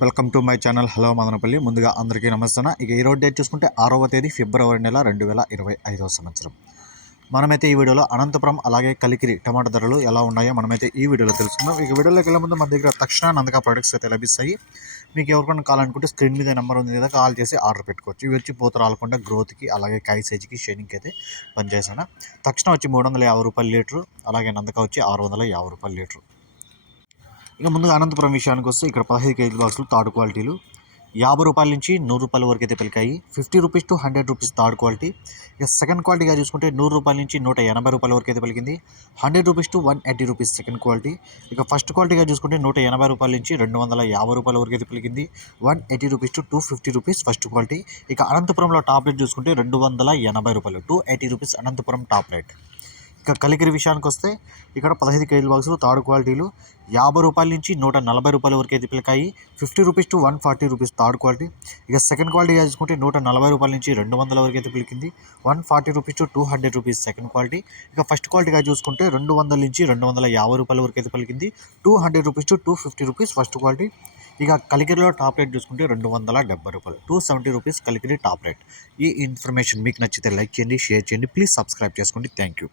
Welcome to my channel. Hello Madanapalle. ముందుగా అందరికీ నమస్తే ఇక ఈ రోజు డేట్ చూసుకుంటే ఆరవ తేదీ ఫిబ్రవరి నెల రెండు వేల ఇరవై ఐదవ సంవత్సరం. మనమైతే ఈ వీడియోలో అనంతపురం అలాగే కలికిరి టమాటా ధరలు ఎలా ఉన్నాయో మనమైతే ఈ వీడియోలో తెలుసుకుందాం. ఇక వీడియోలోకి వెళ్ళే ముందు మన దగ్గర తక్షణ నందక ప్రొడక్ట్స్ అయితే లభిస్తాయి. మీకు ఎవరికైనా కావాలనుకుంటే స్క్రీన్ మీద నెంబర్ ఉంది కదా కాల్ చేసి ఆర్డర్ పెట్టుకోవచ్చు. ఇవి వచ్చి పూత రాలకుండా గ్రోత్కి అలాగే కాయ సైజుకి షైనింగ్కి అయితే పనిచేసాను తక్షణ వచ్చి మూడు వందల యాభై రూపాయల లీటరు అలాగే నందక వచ్చి ఆరు వందల యాభై రూపాయల లీటరు. ఇక ముందుగా అనంతపురం విషయానికి వస్తే ఇక్కడ పదహైదు కేజీల బాక్సులు థర్డ్ క్వాలిటీలు. యాభై రూపాయల నుంచి నూరు రూపాయల వరకు అయితే పలికాయి. Fifty rupees to hundred rupees third quality. ఇక సెకండ్ క్వాలిటీగా చూసుకుంటే నూరు రూపాయల నుంచి నూట ఎనభై రూపాయల వరకు అయితే పలికింది. Hundred rupees to one eighty rupees second quality. ఇక ఫస్ట్ క్వాలిటీగా చూసుకుంటే నూట ఎనభై రూపాయల నుంచి రెండు వందల యాభై రూపాయల వరకు అయితే పలికింది. One eighty rupees to two fifty rupees first quality. ఇక అనంతపురంలో టాప్ రేట్ చూసుకుంటే రెండు వందల ఎనభై రూపాయలు two eighty rupees Anantapuram top rate ఇక కలికిరి విషయానికి వస్తే ఇక్కడ పదహైదు కేజీల బాక్సులు థర్డ్ క్వాలిటీలు. యాభై రూపాయల నుంచి నూట నలభై రూపాయల వరకు అయితే పిల్లకాయి. Fifty rupees to one forty rupees third quality. ఇక సెకండ్ క్వాలిటీ చూసుకుంటే నూట నలభై రూపాయల నుంచి రెండు వందల వరకు అయితే పిలికింది. One forty rupees to two hundred rupees second quality. ఇక ఫస్ట్ క్వాలిటీగా చూసుకుంటే రెండు వందల నుంచి రెండు వందల యాభై రూపాయల వరకు అయితే పలికింది. Two hundred rupees to two fifty rupees first quality. ఇక కలికిరిలో టాప్ రేట్ చూసుకుంటే రెండు వందల డెబ్బై రూపాయలు. Two seventy rupees Kalikiri top rate. ఈ ఇన్ఫర్మేషన్ మీకు నచ్చితే లైక్ చేయండి షేర్ చేయండి. ప్లీజ్ సబ్స్క్రైబ్ చేసుకోండి. Thank you.